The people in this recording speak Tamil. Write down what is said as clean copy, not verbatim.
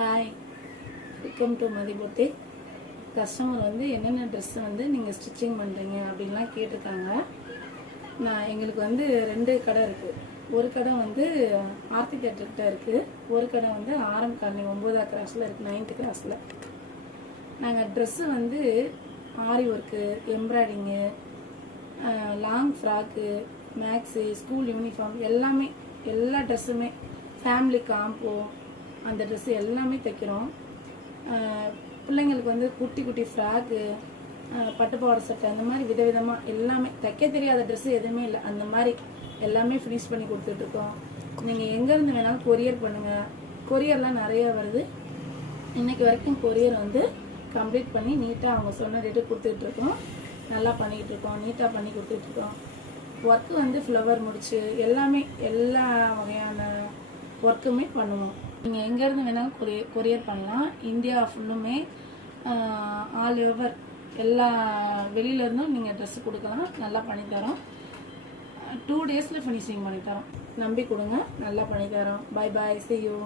Hi, welcome to Mathi boutique. Customer வந்து என்னென்ன ட்ரெஸ் வந்து நீங்கள் ஸ்டிச்சிங் பண்ணுறீங்க அப்படின்லாம் கேட்டிருக்காங்க. எங்களுக்கு வந்து 2 கடை இருக்குது. ஒரு கடை வந்து ஆர்த்தி தேட்டர்கிட்ட இருக்குது, ஒரு கடை வந்து ஆரம் காலனி 9th கிராஸில் இருக்குது, 9th கிராஸில். நாங்கள் ட்ரெஸ்ஸு வந்து aari work, embroidering, long frock, maxi, school uniform எல்லாமே, எல்லா ட்ரெஸ்ஸுமே, ஃபேமிலி காம்போ அந்த ட்ரெஸ்ஸு எல்லாமே தைக்கிறோம். பிள்ளைங்களுக்கு வந்து குட்டி குட்டி ஃப்ராக்கு, பட்டுப்பாவாடை சட்டை, அந்த மாதிரி விதவிதமாக எல்லாமே, தைக்க தெரியாத ட்ரெஸ்ஸு எதுவுமே இல்லை, அந்த மாதிரி எல்லாமே ஃபினிஷ் பண்ணி கொடுத்துட்ருக்கோம். நீங்கள் எங்கேருந்து வேணாலும் கொரியர் பண்ணுங்கள். கொரியர்லாம் நிறையா வருது. இன்றைக்கி வரைக்கும் கொரியர் வந்து கம்ப்ளீட் பண்ணி நீட்டாக அவங்க சொன்ன ரேட்டு கொடுத்துட்ருக்கோம். நல்லா பண்ணிக்கிட்டுருக்கோம், நீட்டாக பண்ணி கொடுத்துட்ருக்கோம். ஒர்க்கு வந்து ஃப்ளவர் முடிச்சு எல்லாமே, எல்லா வகையான ஒர்க்குமே பண்ணுவோம். நீங்கள் எங்கேருந்து வேணாலும் கொரியர் பண்ணலாம். இந்தியா ஃபுல்லுமே ஆல் ஓவர் எல்லா வெளியிலேருந்தும் நீங்கள் ட்ரெஸ்ஸு கொடுக்கலாம். நல்லா பண்ணித்தரோம். 2 days ஃபினிஷிங் பண்ணித்தரோம். நம்பி கொடுங்க, நல்லா பண்ணித்தரோம். Bye bye, see you.